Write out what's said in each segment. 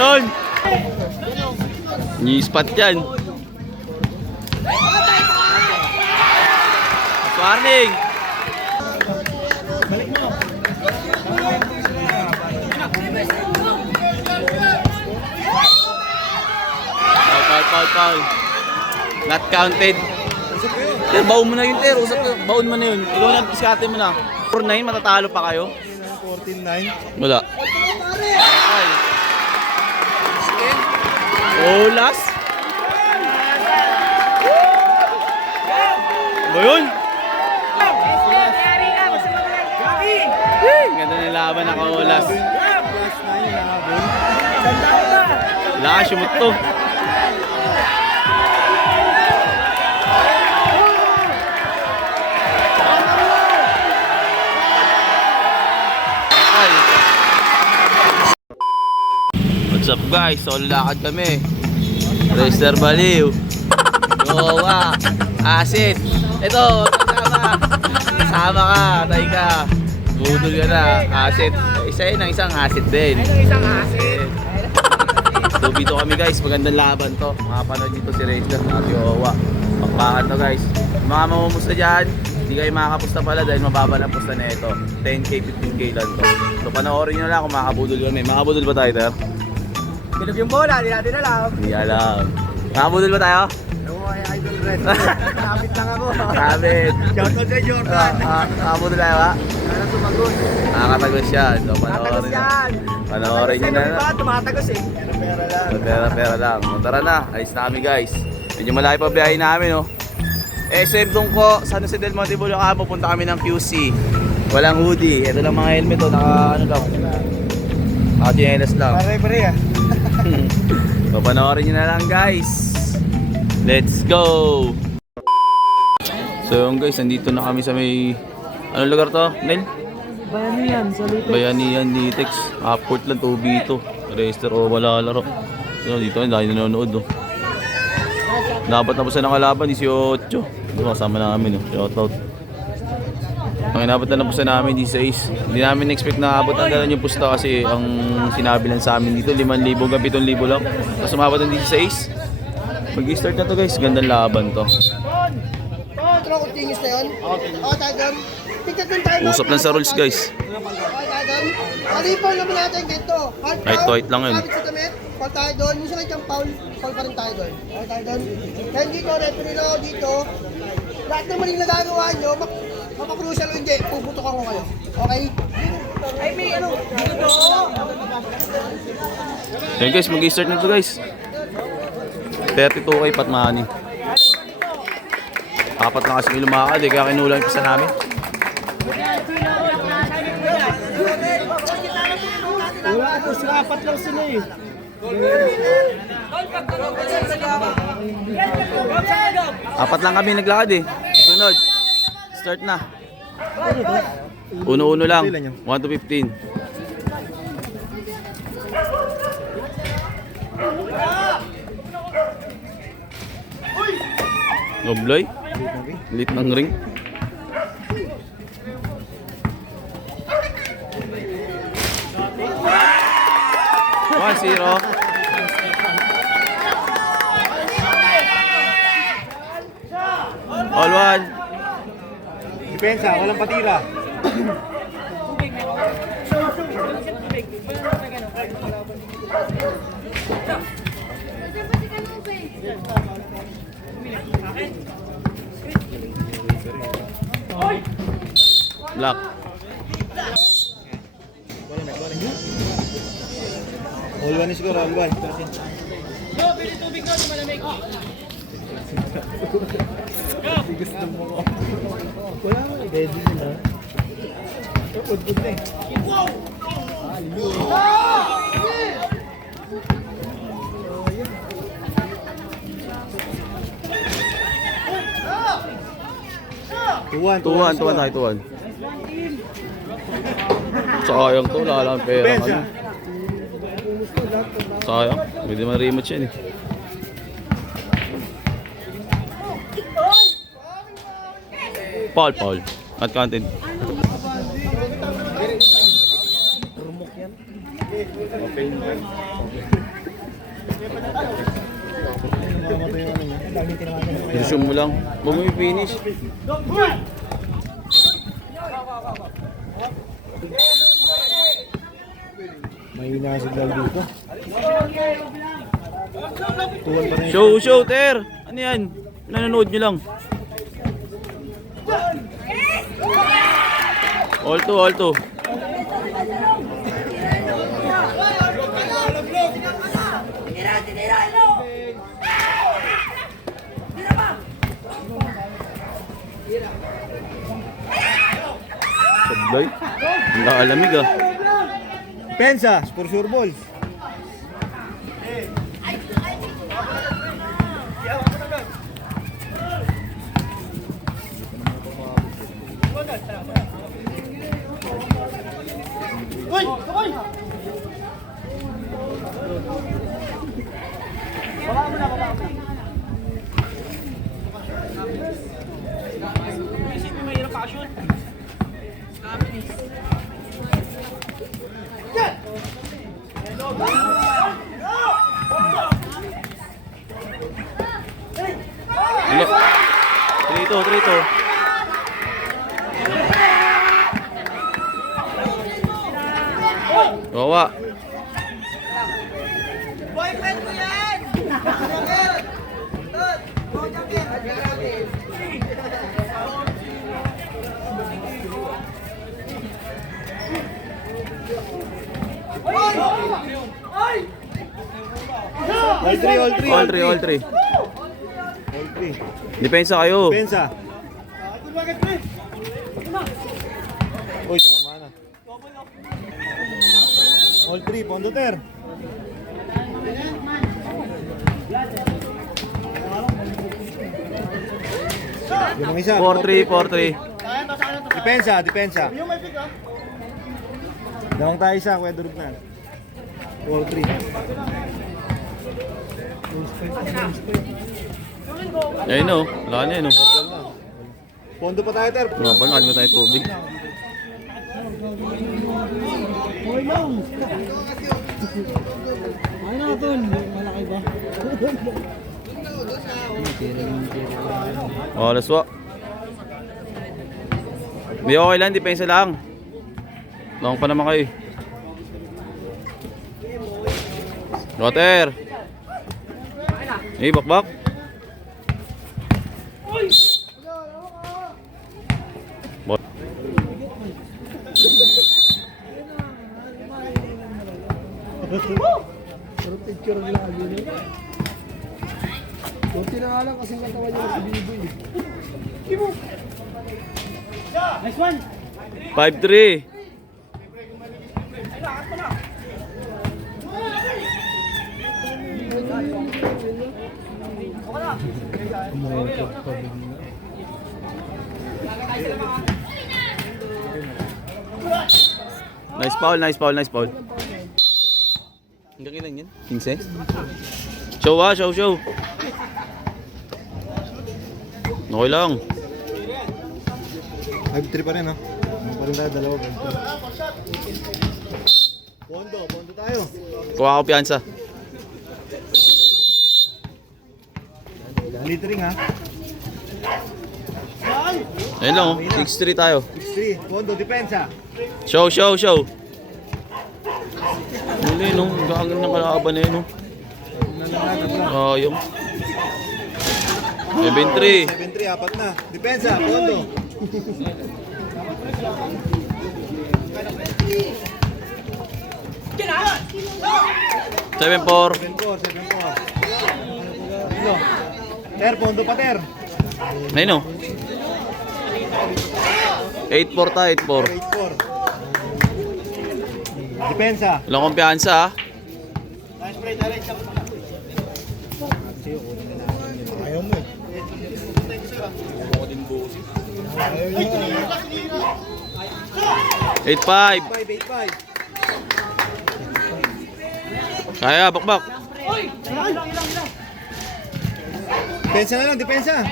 yun? Ni-spot yan. Warning! Foul. Not counted. Ter, baon mo na yun, Ter. Baon mo na yun. Ikaw na, piskate mo na. 4-9, matatalo pa kayo? 14-9. Wala. Oh, last. Ba yun? Ganda na laban na Kaulas. Wala, sumot to. What's up guys? So lakad kami. Racer Baliw. Jowa. Asit. Ito, kasama ka. Tay ka. Budol ka na. Asit. Isa yun ang isang asit din. Isang asin. So dito kami guys. Magandang laban to. Makapanood dito si Racer at Jowa. Pakpakan to guys. Mga mamumusta dyan, hindi kayo makakapusta pala dahil mababa na pusta na ito. 10k, 15k lang to. So panoorin nyo na lang kung makabudol kami. Makabudol ba tayo, Ter? Bilog yung bola, hindi natin alam. Hindi alam. Makabudol ba tayo? Oo, ay idol red. Kapit lang ako. Kapit. Shoutout kay Jordan. Makabudol tayo ba? Sana tumagot. Nakakatagos yan. So Tumatagos yan. Panoorin nyo na. Diba? Tumatagos eh. Pera lang. Pera lang. Tara na. Alis na kami guys. Medyo malaki pa biyahe namin oh. SM Dungko, San Jose del Monte, Bulacan. Pupunta kami ng QC. Walang hoodie. Ito lang mga helmet oh. Naka ano lang. Naka-chinelas lang. Pare-pare ah. Papanoorin nyo na lang guys. Let's go. So yun guys, nandito na kami sa may anong lugar to? Nel? Bayanihan, sa Litex. Bayanihan, Litex. Upport lang, 2B2. Register o wala laro. So, dito dahil nanonood oh. Dapat na po sa nakalaban, 18. Ito kasama namin oh. Shoutout. Ang inabot na po sa namin 16. Hindi namin expect na abot ang gano'n yung pusta kasi ang sinabi lang sa amin dito 5,000 hanggang 7,000 lang. Tapos umabot ng 16. Mag-start na to guys, gandang laban to. Continuous na yun? Oo, Tagam. Usap lang sa rules guys. Alipaw naman natin dito. Right to right lang yun. Kapit sa damit, call tayo doon. Yung sakit yung foul, call pa rin tayo doon. Call tayo doon. Kaya dito, referee na ako dito. Lahat ng maling nagagawa nyo, mapakrucial o hindi, puputokan ko kayo. Okay? Ay, may ano, dito. Yan guys, mag-start na to guys. 32k patmani. Apat na kasi may lumakad eh, kaya kinulang yung pisa namin. Wala ito, apat lang sila eh. Apat lang kami naglakad eh. Sunod. Start na. Uno-uno lang. 1 to 15. Nobloy. Lit ng ring. One zero. All one. Depensa, walang patira. Black. All one is siguro, all one. Wala mo, ready na. Ud-ud na eh. Tuwan tayo. Sayang to, wala lang pera kami. Sayang, pwede man rematch yan eh. Paul. Not counted. Rumok yan. Resume mo lang. Huwag mo i-finish. May nasigal dito. Tuwan pa rin. Show, Ter! Ano yan? Nanonood nyo lang. All to. Sablay. Ang nakalamig ah. Pensa, for sure balls. Trito. Bawa. Boyfriend ko yan! All three. Depensa kayo. Pensa. Uy, tumama na. All three, Pondo Ter. Yung isa. 4-3. Depensa. Dawang tayo isa, Kuya Durug na. 4-3. Ayun o. Wala na yun o. Pondo pa tayo, Ter. Mga pa, nakalimutan tayo tubig. Alas wa. Di okay lang, depensa lang. Lang pa naman kayo. Water. Bakbak. Pero picture lang lagi no? Kunti na nga lang kasi katawan niya si Biboy. Nice one! 5-3. Nice foul. Hanggang ilan yan? 15? Show. Okay lang. 5-3 pa rin, ha? Parang tayo, dalawa. Pondo tayo. Kuha ko piyansa. Littering, ha? Ayun lang oh. 6-3 tayo. 6-3. Pondo, depensa. Show. Muli no. Gagawin ng kalaban na yun no. Ayong. 7-3. 7-3, apat na. Depensa, Pondo. Seven four. 7-4. Ter, Pondo pa, Ter. Ayun oh. 8-4 tayo, 8-4. 8-4. Depensa. Walang kumpiyansa ah. Ayaw mo, eh. 8-5. 5-8-5. Kaya, bakbak. Depensa na lang, depensa.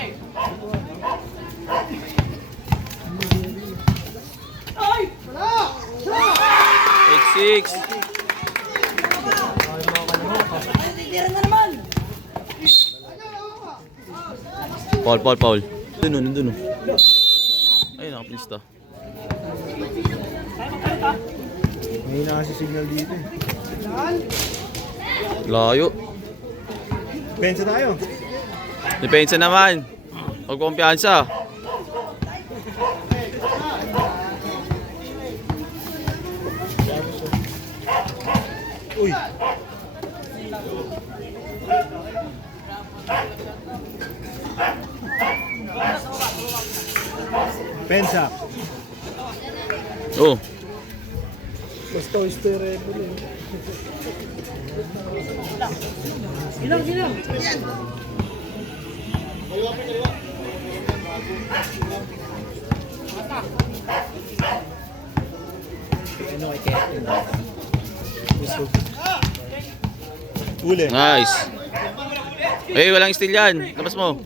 Six. Tira na naman! Paul. Nandun. Ayun, nakapilista. May na kasi signal dito eh. Layo. Pensa tayo. Depensa naman. Huwag kumpiyansa. Uy. Pensa. Oh. Basta oyster referee. Uli. Nice. Eh, walang steal yan. Labas mo.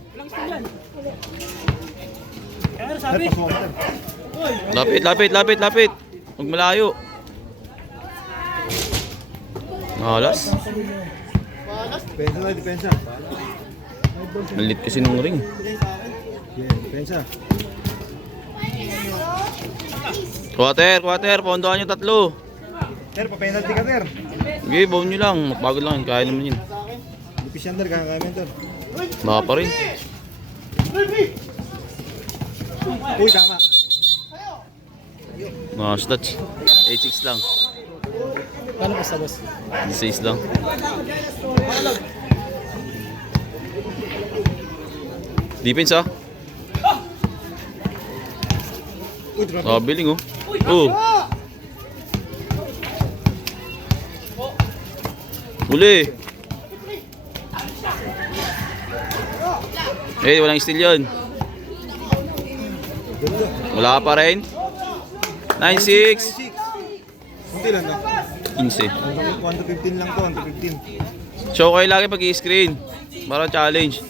Lapit. Huwag malayo. Alas. Pensa na, depensa. Malit kasi nung ring. Yeah, depensa. Quarter. Pondohan yung tatlo. Ter, pa-penalty ka, Ter. Sige, baon nyo lang. Magbago lang yun. Kaya naman yun. Lupis yan, Ter. Kaya kami, Ter. Baka pa rin. Uy, tama. Nice touch. 8-6 lang. Paano basta, boss? 6 lang. Defense ah. Uy, drop. Nabiling oh. Oh. Uli. Eh, walang steal yun. Wala pa rin. 9-6. Kunti lang na. 15. 1 to 15 lang to, 1 to 15. Show kayo lagi pag i-screen. Para challenge.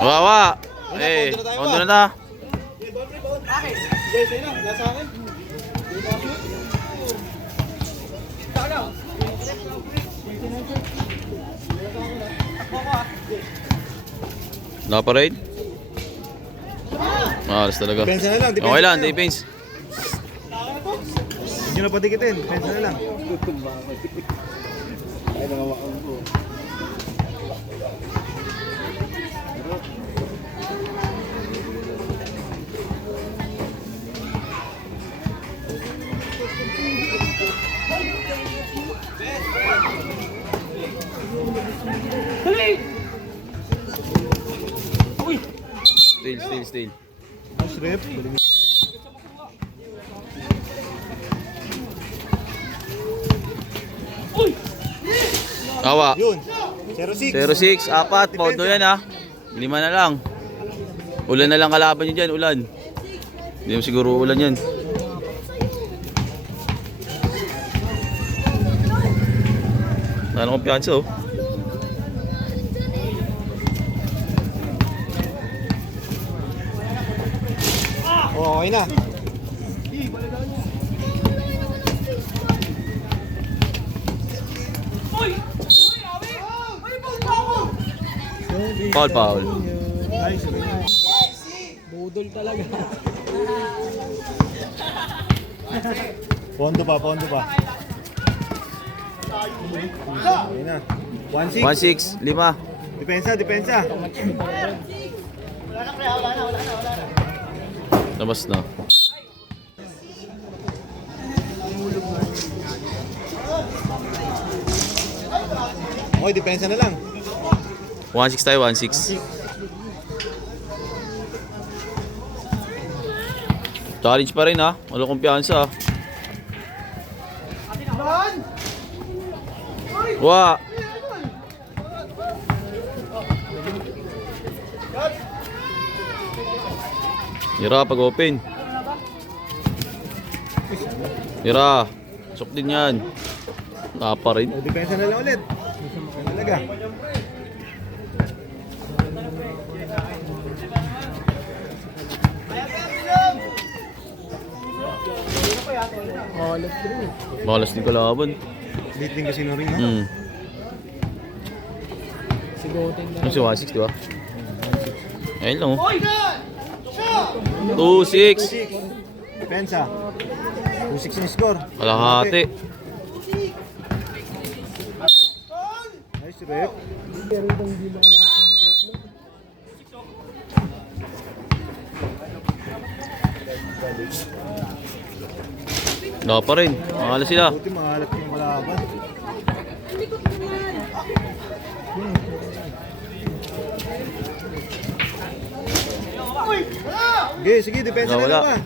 Wawa. Eh, kondo na ta. Wala pa rin? Alas talaga. Depensa na lang, depensa Okay lang, tayo. defense. Hindi nyo na patikitin, depensa na lang. Steal. Mas rep. Tawa. Yun. 0-6. 0-6, 4, pondo yan ha. 5 na lang. Ulan na lang kalaban nyo dyan, ulan. Hindi mo siguro ulan yan. Ano kumpiyansa oh. Oh, okay na. Foul. Nice. Budol talaga. Pondo pa. Okay na. 1-6. 1-6, 5. Depensa. Labas na. Okay, depensa na lang. 1-6 tayo, 1-6. Challenge pa rin ha. Walang kumpiyansa. Wa. Ira pag open. Ira. Sok din yan. Tapa rin. O, depensa na lang ulit. Talaga. Balas din kalaban. Late din kasi na rin. Hmm. Ano si 1-6, di ba? Ayun lang, oh. 2-6. Depensa. 2-6 yung score. Kalahati. Nice rep. Wala pa rin. Makala sila. Buti mahalap yung kalaban. Sige, sige, depensa Wala, na wala. naman.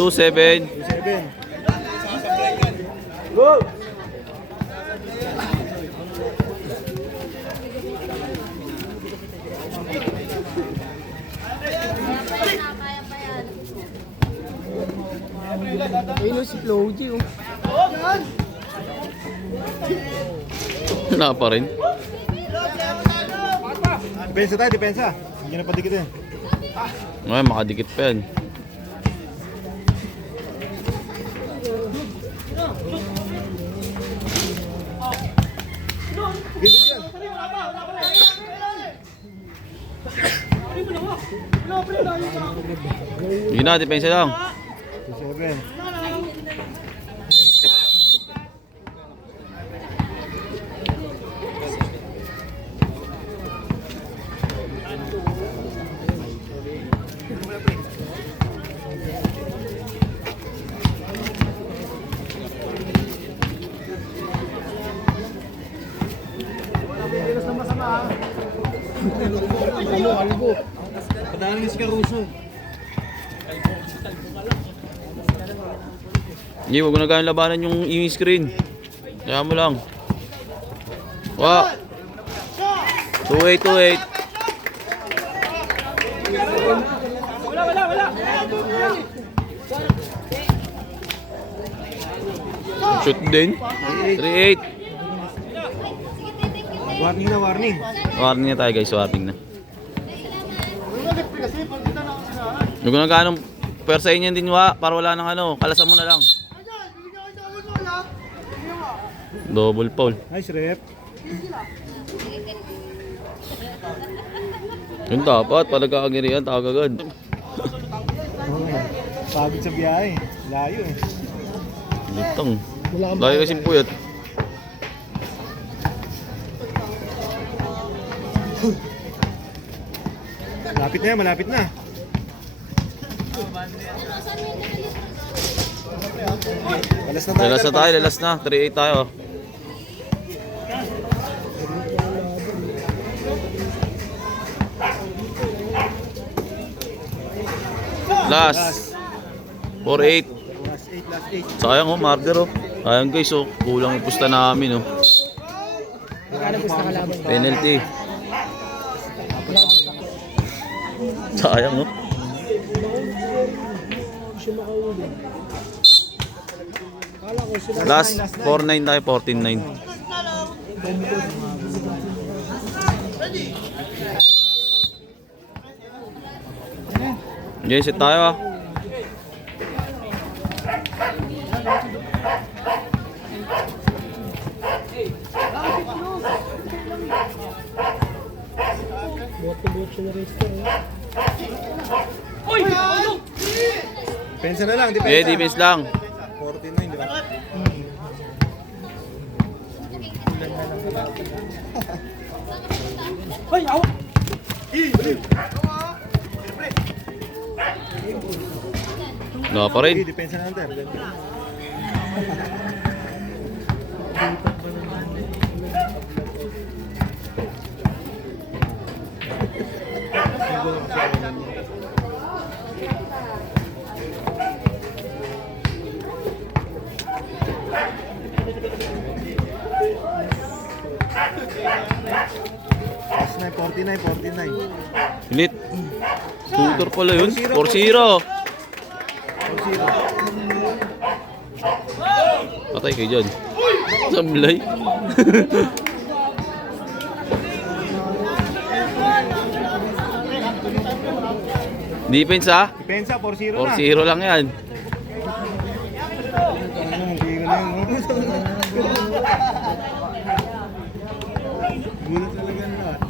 Two, 7. 2-7. Ayun si Floji, oh. Wala pa rin. Depensa tayo, depensa. Hindi na padikitin. Ngayon, makadikit pa yan. Give it yan. Yun na, depensa lang. 2-7. Padaanin si Caruso. Hindi, huwag mo na gano'ng labanan yung screen. Kaya mo lang. Wow. 2-8, 2-8. Shoot din. 3-8. Warning na, warning. Warning na tayo guys, warning na. Huwag mo na gano'ng persahin yan din, para wala nang ano. Kalasan mo na lang. Double foul. Nice rep. Yun dapat, palagkakagirihan, tawag agad. Pagod sa biyahe. Layo eh. Lutang. Layo kasi puyat. Malapit na yan, malapit na. Lalas na tayo, lalas na. 3-8 tayo. Last. 4-8. Last 8, last 8. Sayang oh, marker oh. Sayang guys oh, kulang yung pusta namin oh. Penalty. Sayang oh. Last 4-9 tayo, 14-9. Okay, set tayo ah. Depensa na lang, depensa. Eh, defense lang. 49, di ba? Wala pa rin. Okay, depensa na lang. Last na, 49, 49. Init. Tutor pala yun. 4-0. 4-0. Patay kayo dyan. Samlay. Defense ah. Depensa, 4-0 na. 4-0 lang yan. Gulat talaga ang lahat.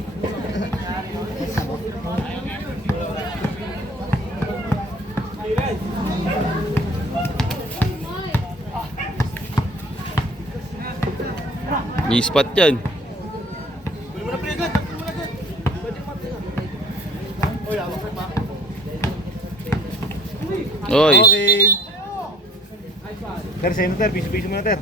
G-spot yan. Oy. Okay. Ter, sa'yo na ter. Piso-piso mo na ter.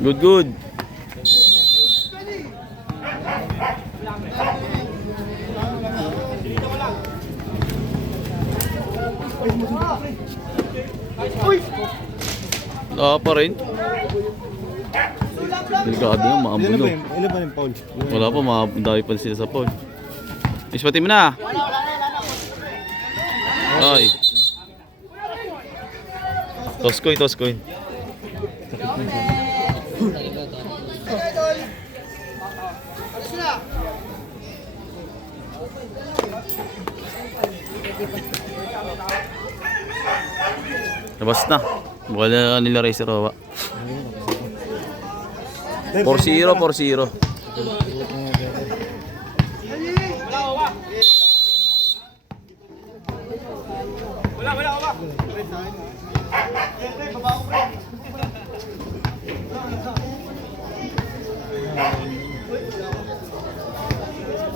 Good, good. Wala pa rin. Delikado na, maambon Ilan no. ba yun? Ilan ba yung Paul? Wala pa, dami pa sila sa Paul. Ispatin mo na. Ay. Toss coin, toss coin. Idol. Alis na. Labas na. Wala nila Racer Rowa. Ter, 4-0, 4-0.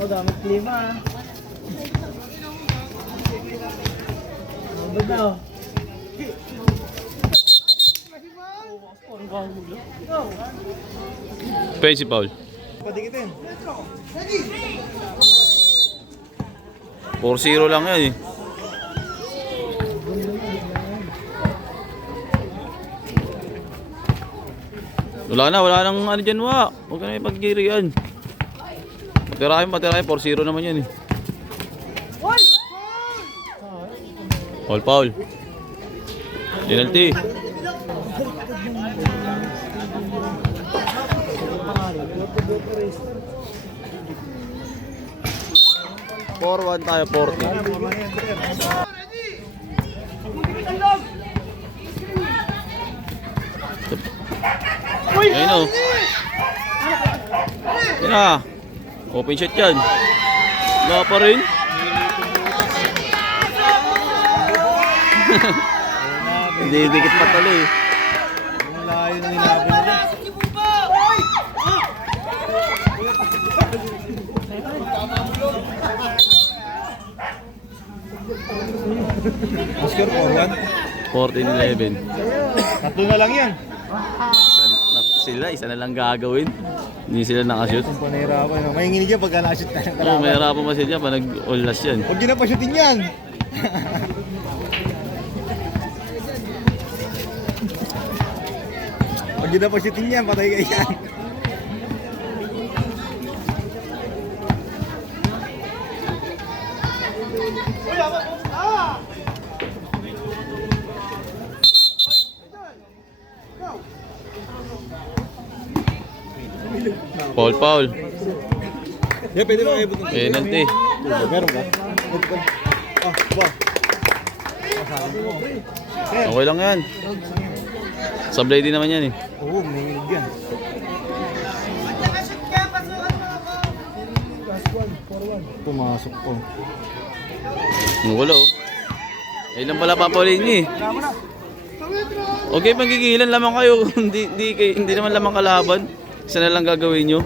Oh, dami klima ah. Ano ba? Pwede si Paul. Padikitin. 4-0 lang yan eh. Wala nang ano dyan, wa. Huwag ka na ipag-giri yan. Patirahin, 4-0 naman yan eh. Paul. Penalty. Forward tayo, 40. Ayun o. Yan na. Open shot yan. Wala pa rin. Hindi, dikit pa talo eh. Ang layo ng hinabi nila. Oscar, 4-1. 14-11. Tatlo na lang yan. Isa na lang gagawin. Hindi sila nakashoot. Ang panahirapan. No? Mahinginig yan pagka nakashoot na ng Oo, kalaban. may harapan pa sila pa nag-all last yan. Huwag nyo na pa-shootin yan. Huwag nyo na pa-shootin yan. Patay kayo yan. Paul. Yeah, pwede ba kayo butong? Penalty. Meron ba? Ah, ba? Okay lang yan. Sablay din naman yan eh. Oo, mahinginig yan. Pumasok po. Wala oh. Ilan pala papalin niya eh. Okay, panggigilan lamang kayo. hindi naman lamang kalaban. Isa na lang gagawin nyo.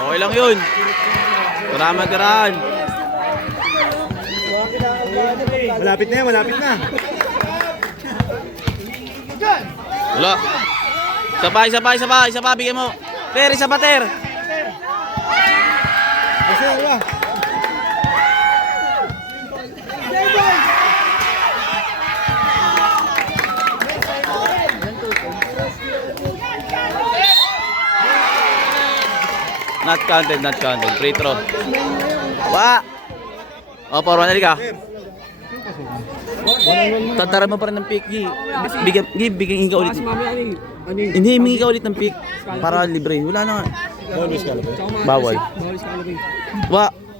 Okay lang yun. Tirahan. Malapit na yan, malapit na. Wala. Isa pa, bigyan mo. Ter, isa pa, Ter. Kasi wala. Not counted. Free throw. Wa. O, forward na ka. Tatara mo pa rin ng pick, Gi. Bigyan ka ulit. Hindi, himingi ka ulit ng pick. Para libre. Wala na nga. Bawal.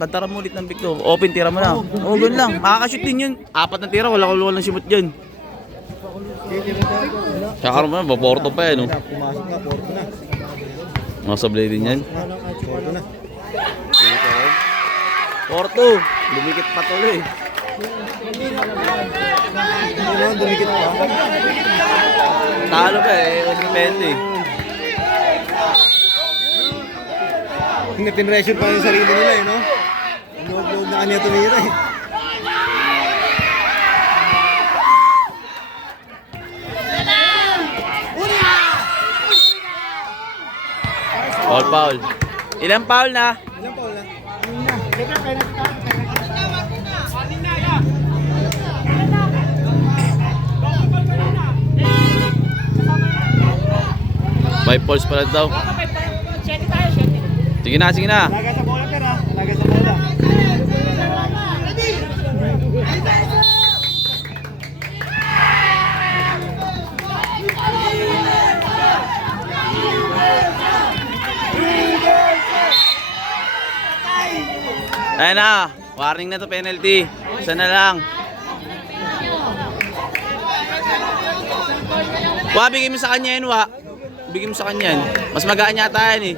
Tatara mo ulit ng pick to. Open, tira mo na. Oo, ganun lang. Makakashoot din yun. 4 na tira, wala lang shoot dyan. Tsaka naman, Porto pa yan. Pumasok na, Porto na. Masablay din yan. Porto na. Porto, dumikit pa tuloy. Ano, dumikit pa. Talo ka eh, depende. Tinressure pa yung sarili nila eh, no? Loob-loob na kanya tumira eh. Foul. Ilang foul na? Ilang pa wala? Five fouls pala daw. Sige na. Laga sa bola pera. Laga sa bola. Ayan na, warning na to, penalty. Isa na lang. Bigay mo sa kanya yun, Bigay mo sa kanya yan. Mas magaan yata yan eh.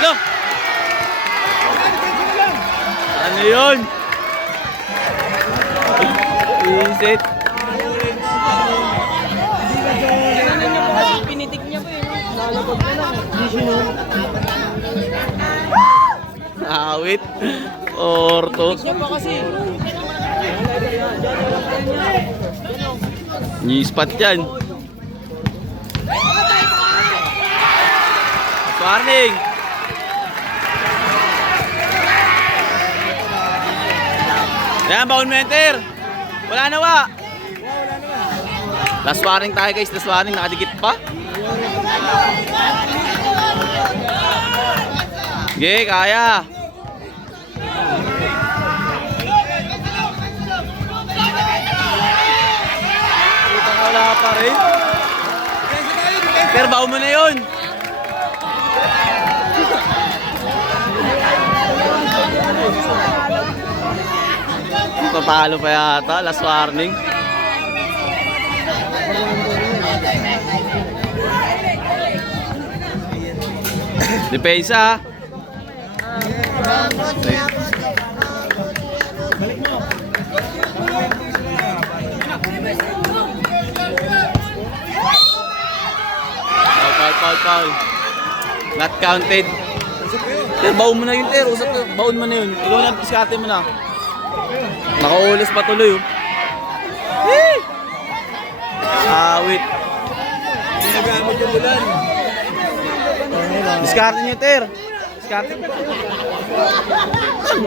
No! Ano yun? Isit. Pinitik niya po yun. Awit. Orto. Siya pa kasi. Nispat yan. Warning. Yan, baon mentor. Wala na, Last warning tayo, guys. Last warning. Nakadikit pa. Okay, kaya. Wala pa rin. Pero baon mo na yun. Tatalo pa yata, last warning. Depensa. Foul. Not counted. Ter, baon mo na yun, Ter. Baon mo na yun. Ikaw na, diskarte mo na. Nakaulis pa tuloy, Awit. Ginagamit yung bulan. Diskarte nyo, Ter. Diskarte.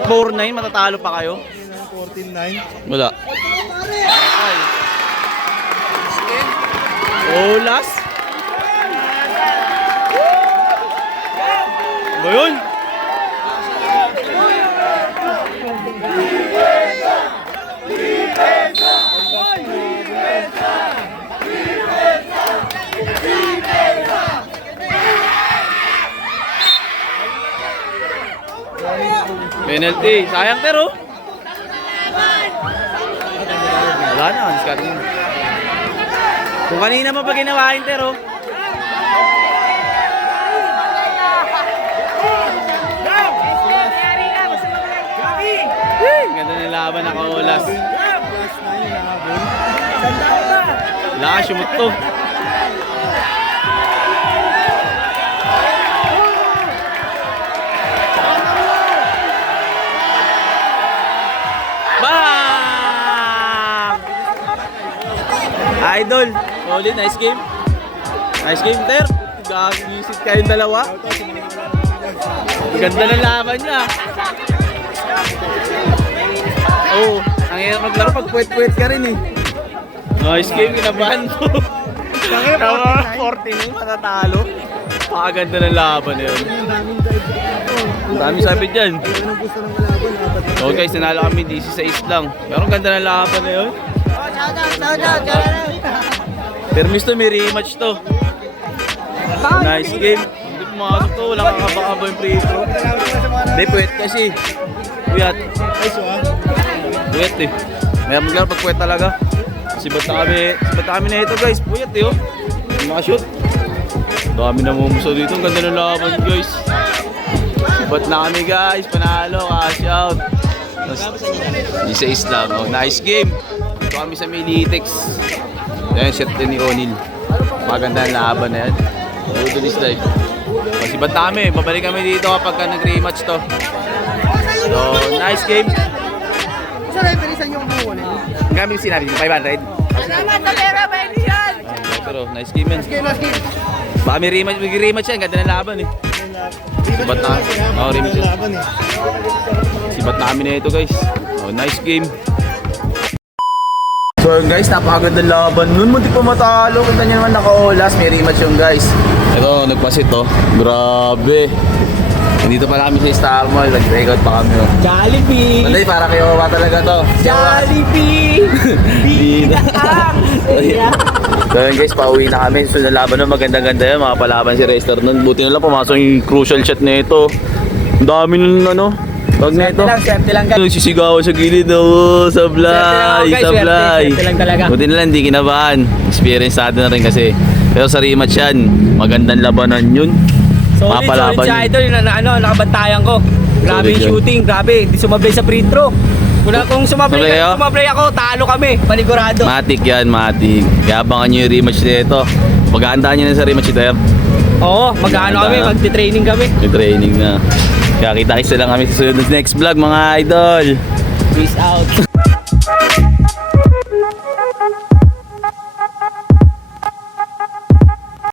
4-9, matatalo pa kayo. 14-9. Wala. Ay. Olas. Ba yun? Penalty. Sayang, pero. Wala na. Diskarte mo. Kung kanina mo pa ginawa yun, pero. Ganda ng laban, nakaulas. Wala ka, sumut to. Bam! Idol, solid, nice game. Nice game, Ter. Gag-visit kayong dalawa. Ganda ng laban niya. Oh, ang hirap maglaro pag puwet-puwet ka rin eh. Nice game, kinabahan ko. Tama, 14 matatalo. Pakaganda ng laban na yun. Ang daming dive. Dami sabi dyan. Anong gusto ng kalaban? Apat na. So guys, nanalo kami 16 lang. Pero ang ganda ng laban na yun. Permis to, may rematch to. Nice game. Hindi pumasok to, wala kang kabaka yung free throw. Hindi, puwet kasi. Puyat. Ay, so Puwet eh. May maglaro pag puwet talaga. Sibat na kami na ito guys. Puyat eh oh. Makashoot. Dami na mumuso dito. Ang ganda ng laban guys. Sibat na kami guys. Panalo. Cash out. Isa lang. Oh, nice game. Ito kami sa Militex. Yan, shot din ni O'Neal. Maganda ang laban na yan. Go to this life. Sibat na kami. Babalik kami dito kapag nag-rematch to. So, nice game. Sa referee sa inyo kumukunin. Ang gamit sinabi, 500. Salamat sa pera, pwede yan! Pero nice game yan. Game, last game. Baka may rematch yan. Ganda ng laban eh. Sibat na. Oh, rematch yan. laban eh. Sibat na kami na ito guys. Oh, nice game. So yun guys, napakagandang laban. Noon munti pa matalo. Kung ganyan naman naka-olas, may rematch yung guys. Ito, nagpasit oh. Grabe. Dito pala kami sa Star Mall. Nag-breakout pa kami oh. Jollibee! Manday, para kayo ba talaga to? Jollibee! Bida. So yun guys, pauwi na kami. So laban nun, magandang-ganda yan. Mga palaban si Rester nun. Buti na lang pumasok yung crucial shot na ito. Ang dami nun ano. Tawag na ito. Swerte lang guys. Sisigawan sa gilid oh. Sablay, Swerte lang, guys. sablay. Swerte lang talaga. Buti na lang, hindi kinabahan. Experience natin na rin kasi. Pero sa rematch yan, magandang labanan yun. Solid siya idol. Nakabantayan ko. Grabe Solid yung yun. shooting. Grabe. Di sumablay sa free throw. Kung Sumablay, oh. sumablay ako, talo kami. Panigurado. Matik yan, matik. Kaya abangan nyo yung rematch nito. Pag-aandaan nyo na sa rematch ito. Oo, mag-ano kami, magti-training kami. May training na. Kaya kita-kita lang kami sa sunod next vlog mga idol. Peace out.